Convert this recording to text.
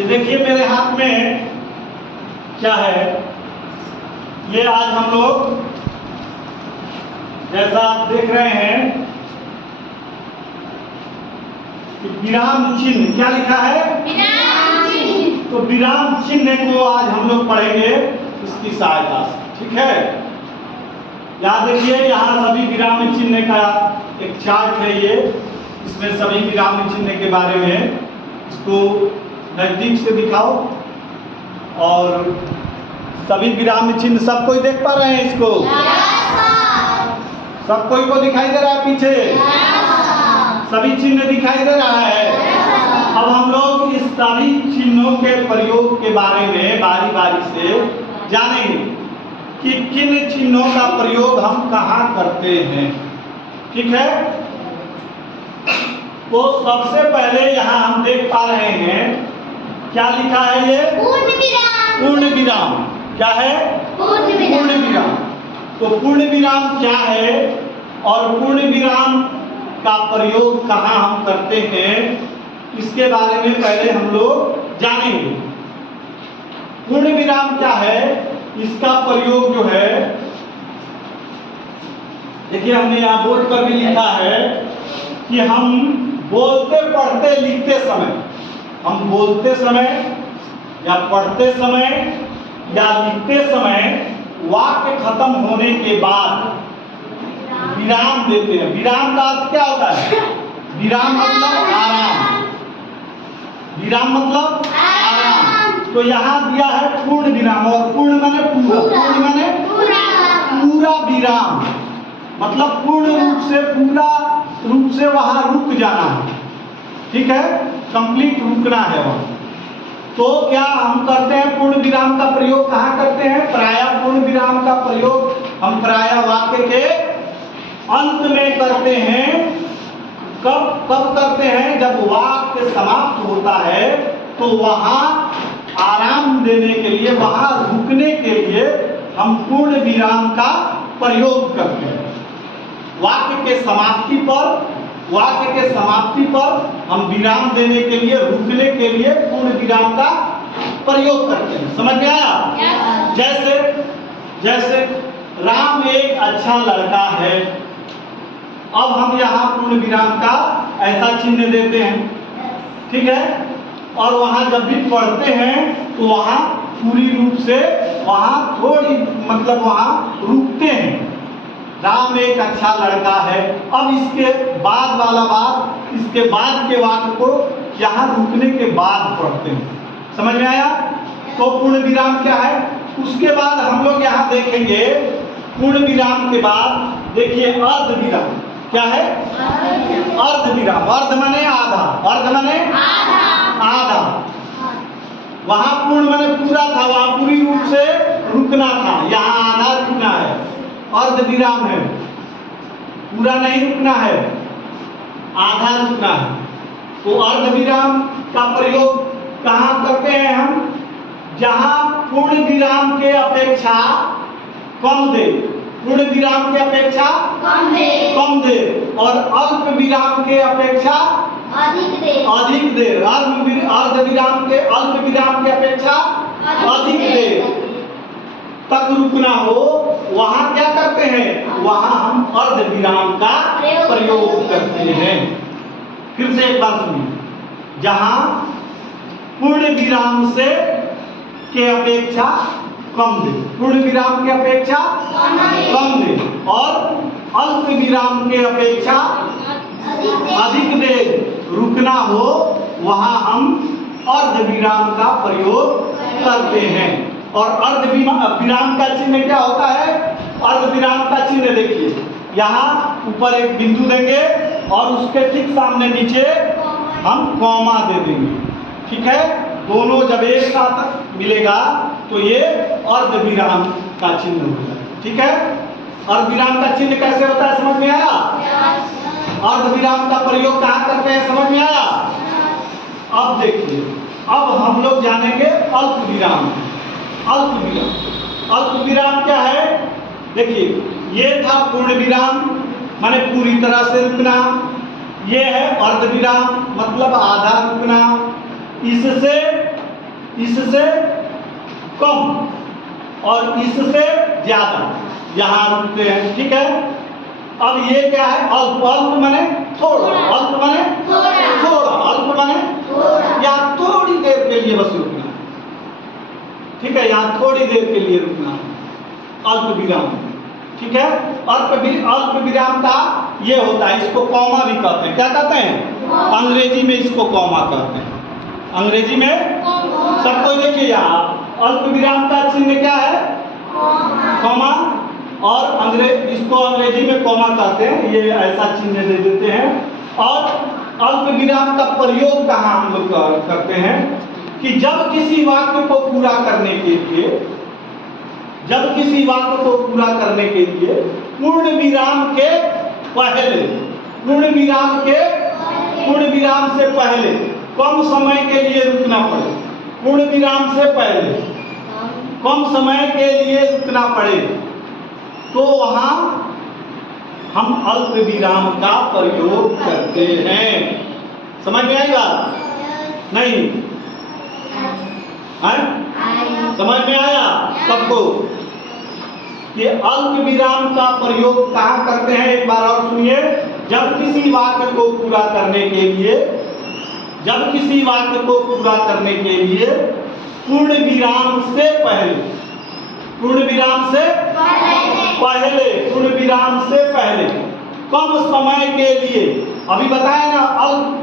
ये देखिए मेरे हाथ में क्या है। ये आज हम लोग जैसा आप देख रहे हैं कि विराम चिन्ह क्या लिखा है, विराम चिन्ह। तो विराम चिन्ह को आज हम लोग पढ़ेंगे इसकी सहायता से, ठीक है। यहाँ देखिए, यहाँ सभी विराम चिन्ह का एक चार्ट है। ये इसमें सभी विराम चिन्ह के बारे में, इसको नजदीक से दिखाओ। और सभी विराम चिन्ह सब कोई देख पा रहे हैं इसको? सब कोई को दिखाई दे रहा है पीछे? सभी चिन्ह दिखाई दे रहा है। अब हम लोग इस सभी चिन्हों के प्रयोग के बारे में बारी बारी से जानेंगे कि किन चिन्हों का प्रयोग हम कहाँ करते हैं, ठीक है। तो सबसे पहले यहाँ हम देख पा रहे हैं क्या लिखा है, ये पूर्ण विराम। पूर्ण विराम क्या है? पूर्ण विराम। तो पूर्ण विराम क्या है और पूर्ण विराम का प्रयोग कहाँ हम करते हैं, इसके बारे में पहले हम लोग जानेंगे। पूर्ण विराम क्या है, इसका प्रयोग जो है, देखिए हमने यहाँ बोर्ड पर भी लिखा है कि हम बोलते पढ़ते लिखते समय, हम बोलते समय या पढ़ते समय या लिखते समय वाक्य खत्म होने के बाद विराम देते हैं। विराम का अर्थ क्या होता है? विराम मतलब आराम। विराम मतलब आराम। तो यहाँ दिया है पूर्ण विराम, और पूर्ण माने पूरा, पूर्ण माने पूरा विराम, मतलब पूर्ण रूप से, पूरा रूप से वहां रुक जाना है, ठीक है, कंप्लीट रुकना है वहां। तो क्या हम करते हैं पूर्ण विराम का प्रयोग कहाँ करते हैं? प्रायः पूर्ण विराम का प्रयोग हम प्रायः वाक्य के अंत में करते हैं। कब कब करते हैं? जब वाक्य समाप्त होता है तो वहां आराम देने के लिए, वहां रुकने के लिए हम पूर्ण विराम का प्रयोग करते हैं। वाक्य के समाप्ति पर हम विराम देने के लिए, रुकने के लिए पूर्ण विराम का प्रयोग करते हैं। समझ में आया? जैसे राम एक अच्छा लड़का है। अब हम यहाँ पूर्ण विराम का ऐसा चिन्ह देते हैं, ठीक है। और वहां जब भी पढ़ते हैं तो वहां पूरी रूप से वहां थोड़ी, मतलब वहां रुकते हैं। राम एक अच्छा लड़का है। अब इसके बाद वाला बात, इसके बाद के वाक्य को यहाँ रुकने के बाद पढ़ते हैं। समझ में आया? तो पूर्ण विराम क्या है? उसके बाद हम लोग यहाँ देखेंगे, पूर्ण विराम के बाद देखिए अर्ध विराम क्या है? अर्ध विराम। अर्ध माने आधा, अर्ध माने आधा। वहां पूर्ण माने पूरा था, वहां पूरी रूप से रुकना था, यहाँ आधा रुकना है। अर्ध विराम है, पूरा नहीं रुकना है, आधा रुकना है। तो अर्ध विराम का प्रयोग कहाँ करते हैं हम? जहां पूर्ण विराम के अपेक्षा कम देर, पूर्ण विराम के अपेक्षा कम देर और अल्प विराम के अपेक्षा अधिक देर, अर्ध विराम के, अल्प विराम के अपेक्षा अधिक देर तक रुकना हो, वहां क्या करते हैं? वहां हम अर्ध विराम का प्रयोग करते हैं। फिर से एक बार सुनिए, जहां पूर्ण विराम से के अपेक्षा कम देर, पूर्ण विराम के अपेक्षा कम देर और अल्प विराम के अपेक्षा अधिक देर रुकना हो, वहां हम अर्ध विराम का प्रयोग करते हैं। और अर्ध विराम का चिन्ह क्या होता है? अर्ध विराम का चिन्ह देखिए, यहाँ ऊपर एक बिंदु देंगे और उसके ठीक सामने नीचे हम कॉमा दे देंगे, ठीक है। दोनों जब एक साथ मिलेगा तो ये अर्ध विराम का चिन्ह होता है, ठीक है। अर्ध विराम का चिन्ह कैसे होता है, समझ में आया? अर्ध विराम का प्रयोग कहाँ करते हैं, समझ में आया? अब देखिए, अब हम लोग जानेंगे अल्प विराम। अल्प विराम, अल्प विराम क्या है? देखिए, ये था पूर्ण विराम माने पूरी तरह से रुकना, ये है अर्ध विराम मतलब आधा रुकना। इससे इससे कम और इससे ज्यादा यहाँ रुकते हैं। ठीक है, अब ये क्या है? अल्प। अल्प माने थोड़ा, अल्प माने थोड़ा, अल्प माने या थोड़ी देर के लिए बस रुकना है। ठीक है, यहाँ थोड़ी देर के लिए रुकना है, अल्प विराम। ठीक है, अल्प विराम का ये होता है, इसको कॉमा भी कहते हैं। क्या कहते हैं? अंग्रेजी में इसको कॉमा कहते हैं। अंग्रेजी में सब कोई देखिए, यहाँ अल्प विराम का चिन्ह क्या है? कॉमा। और इसको अंग्रेजी में कॉमा कहते हैं, ये ऐसा चिन्ह दे देते हैं। और अल्प विराम का प्रयोग कहाँ हम लोग करते हैं कि जब किसी वाक्य को पूरा करने के लिए, जब किसी वाक्य को पूरा करने के लिए पूर्ण विराम के पहले, पूर्ण विराम से पहले कम समय के लिए रुकना पड़े, पूर्ण विराम से पहले कम समय के लिए रुकना पड़े, तो वहां हम अल्प विराम का प्रयोग करते हैं। समझ में आई बात? नहीं है? समझ में आया सबको कि अल्प विराम का प्रयोग कहाँ करते हैं? एक बार और सुनिए। जब किसी वाक्य को पूरा करने के लिए, जब किसी वाक्य को पूरा करने के लिए पूर्ण विराम से पहले, पूर्ण विराम से पहले, पूर्ण विराम से पहले कम समय के लिए, अभी बताया ना, अल्प